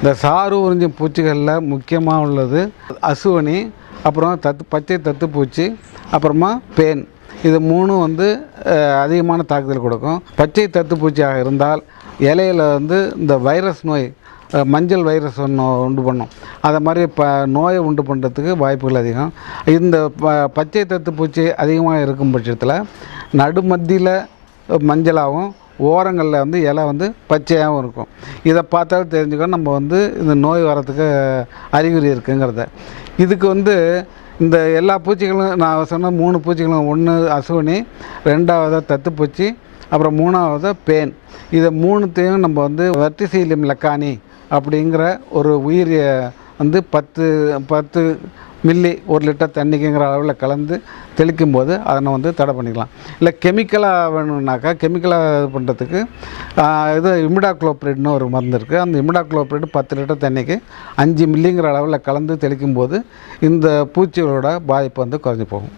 இந்த சாறு உறிஞ்சும் பூச்சிகளில் முக்கியமாக உள்ளது அசுவனி அப்புறம் தத்து பச்சை தத்துப்பூச்சி அப்புறமா பேன். இது மூணும் வந்து அதிகமான தாக்குதல் கொடுக்கும். பச்சை தத்துப்பூச்சியாக இருந்தால் இலையில வந்து இந்த வைரஸ் நோய் மஞ்சள் வைரஸ் ஒன்று உண்டு பண்ணும். அதை மாதிரி ப நோயை உண்டு பண்ணுறதுக்கு வாய்ப்புகள் அதிகம். இந்த ப பச்சை தத்துப்பூச்சி அதிகமாக இருக்கும் பட்சத்தில் நடுமத்தியில் மஞ்சளாகவும் ஓரங்களில் வந்து இலை வந்து பச்சையாகவும் இருக்கும். இதை பார்த்தாலும் தெரிஞ்சுக்கணும் நம்ம வந்து இந்த நோய் வரத்துக்கு அறிகுறி இருக்குங்கிறத. இதுக்கு வந்து இந்த எல்லா பூச்சிகளும் நான் சொன்ன மூணு பூச்சிகளும் ஒன்று அசுவனி ரெண்டாவது தத்துப்பூச்சி அப்புறம் மூணாவது பேன். இதை மூணுத்தையும் நம்ம வந்து வெர்டிசீலியம் லக்கானி அப்படிங்கிற ஒரு உயிரிய வந்து பத்து பத்து மில்லி ஒரு லிட்டர் தண்ணிக்குங்கிற அளவில் கலந்து தெளிக்கும் போது அதனை வந்து தடை பண்ணிக்கலாம். இல்லை கெமிக்கலாக வேணும்னாக்கா கெமிக்கலாக இது பண்ணுறதுக்கு இது இமிடாக்ளோப்ரிட்னு ஒரு மருந்து இருக்குது அந்த இமிடாக்ளோப்ரிட் பத்து லிட்டர் தண்ணிக்கு அஞ்சு மில்லிங்கிற அளவில் கலந்து தெளிக்கும் போது இந்த பூச்சிகளோட பாதிப்பு வந்து குறைஞ்சி போகும்.